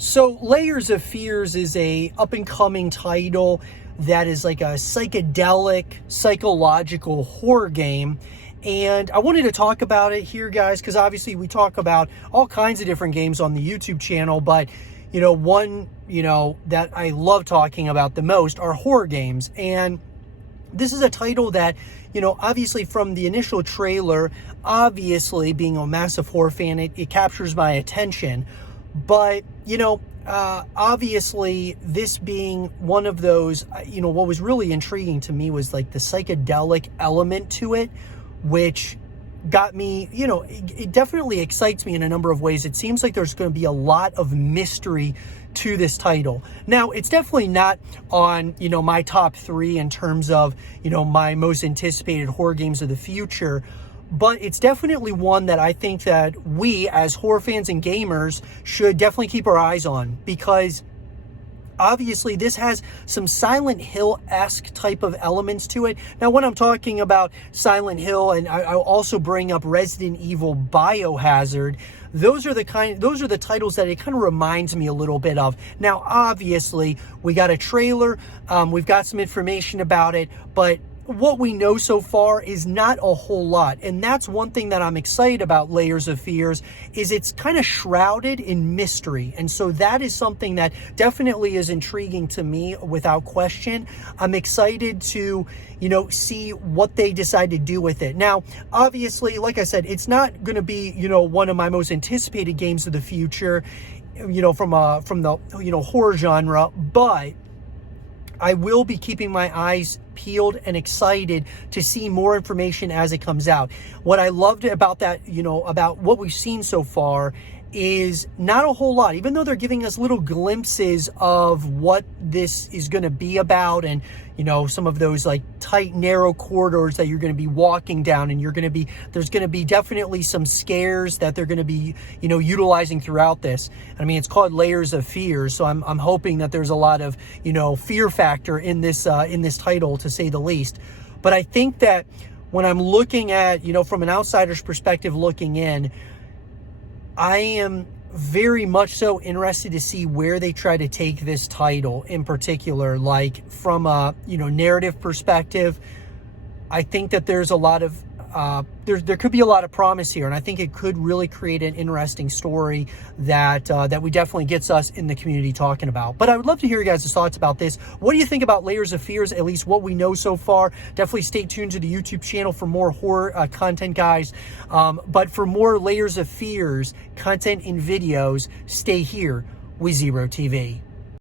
So Layers of Fears is a up-and-coming title that is like a psychedelic, psychological horror game. And I wanted to talk about it here, guys, because obviously we talk about all kinds of different games on the YouTube channel, but one that I love talking about the most are horror games. And this is a title that, obviously from the initial trailer, obviously being a massive horror fan, it captures my attention. But, obviously this being one of those, what was really intriguing to me was like the psychedelic element to it, which got me, it definitely excites me in a number of ways. It seems like there's going to be a lot of mystery to this title. Now, it's definitely not on, my top 3 in terms of, my most anticipated horror games of the future, but it's definitely one that I think that we as horror fans and gamers should definitely keep our eyes on, because obviously this has some Silent Hill-esque type of elements to it. Now, when I'm talking about Silent Hill, and I'll also bring up Resident Evil Biohazard, those are the titles that it kind of reminds me a little bit of. Now, obviously, we got a trailer, we've got some information about it, but what we know so far is not a whole lot. And that's one thing that I'm excited about Layers of Fears, is it's kind of shrouded in mystery. And so that is something that definitely is intriguing to me without question. I'm excited to, see what they decide to do with it. Now, obviously, like I said, it's not going to be, one of my most anticipated games of the future, from the horror genre, but I will be keeping my eyes peeled and excited to see more information as it comes out. What I loved about that, about what we've seen so far, is not a whole lot, even though they're giving us little glimpses of what this is going to be about, and some of those like tight, narrow corridors that you're going to be walking down, and there's going to be definitely some scares that they're going to be utilizing throughout this. I mean, it's called Layers of Fears, so I'm hoping that there's a lot of fear factor in this title, to say the least. But I think that when I'm looking at, from an outsider's perspective looking in, I am very much so interested to see where they try to take this title in particular. Like from a, narrative perspective, I think that there's a lot of, there could be a lot of promise here. And I think it could really create an interesting story that we definitely gets us in the community talking about. But I would love to hear you guys' thoughts about this. What do you think about Layers of Fears, at least what we know so far? Definitely stay tuned to the YouTube channel for more horror content, guys. But for more Layers of Fears content and videos, stay here with Zero TV.